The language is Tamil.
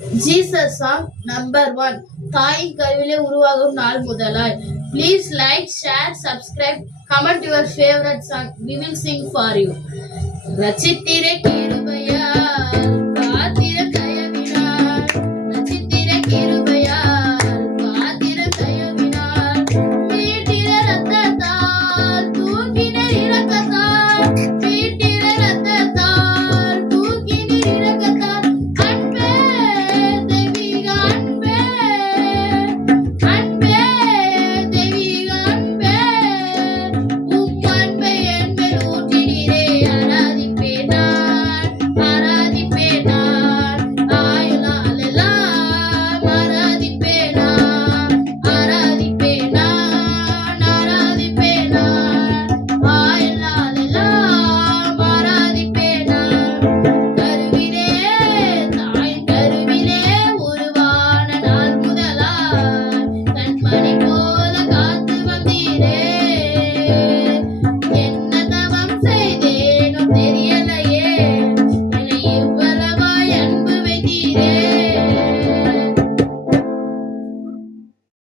Jesus song number 1. தாயின் கருவிலே உருவாகும் நாள் முதலாய். Please like, share, subscribe, comment your favorite song. We will sing for you. ரச்சித்திரை கிருபையால்